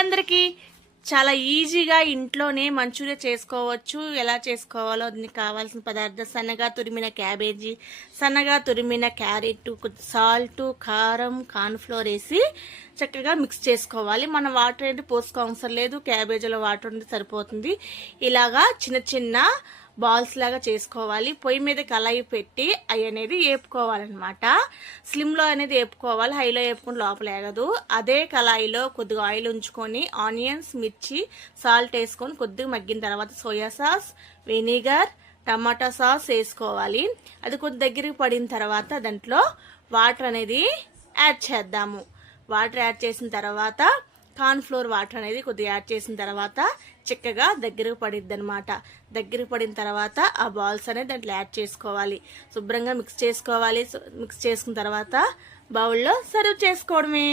అందరికీ చాలా ఈజీగా ఇంట్లోనే మంచూరియా చేసుకోవచ్చు. ఎలా చేసుకోవాలో దీనికి కావాల్సిన పదార్థాలు: సన్నగా తురిమిన క్యాబేజీ, సన్నగా తురిమిన క్యారెట్, సాల్ట్, కారం, కార్న్ఫ్లోర్ వేసి చక్కగా మిక్స్ చేసుకోవాలి. మనం వాటర్ ఏంటి పోసుకో అవసరం లేదు, క్యాబేజీలో వాటర్ ఉంటే సరిపోతుంది. ఇలాగా చిన్న చిన్న బాల్స్ లాగా చేసుకోవాలి. పొయ్యి మీద కళాయి పెట్టి అవి అనేది వేపుకోవాలన్నమాట. స్లిమ్లో అనేది వేపుకోవాలి, హైలో వేపుకుంటే లోపల వేగదు. అదే కళాయిలో కొద్దిగా ఆయిల్ ఉంచుకొని ఆనియన్స్, మిర్చి, సాల్ట్ వేసుకొని కొద్దిగా మగ్గిన తర్వాత సోయా సాస్, వెనిగర్, టమాటా సాస్ వేసుకోవాలి. అది కొద్ది దగ్గరికి పడిన తర్వాత దాంట్లో వాటర్ అనేది యాడ్ చేద్దాము. వాటర్ యాడ్ చేసిన తర్వాత కార్న్ఫ్లోర్ వాటర్ అనేది కొద్దిగా యాడ్ చేసిన తర్వాత చిక్కగా దగ్గరకు పడిద్ది అనమాట. దగ్గరకు పడిన తర్వాత ఆ బాల్స్ అనేది దాంట్లో యాడ్ చేసుకోవాలి. శుభ్రంగా మిక్స్ చేసుకోవాలి. మిక్స్ చేసుకున్న తర్వాత బౌల్లో సర్వ్ చేసుకోవడమే.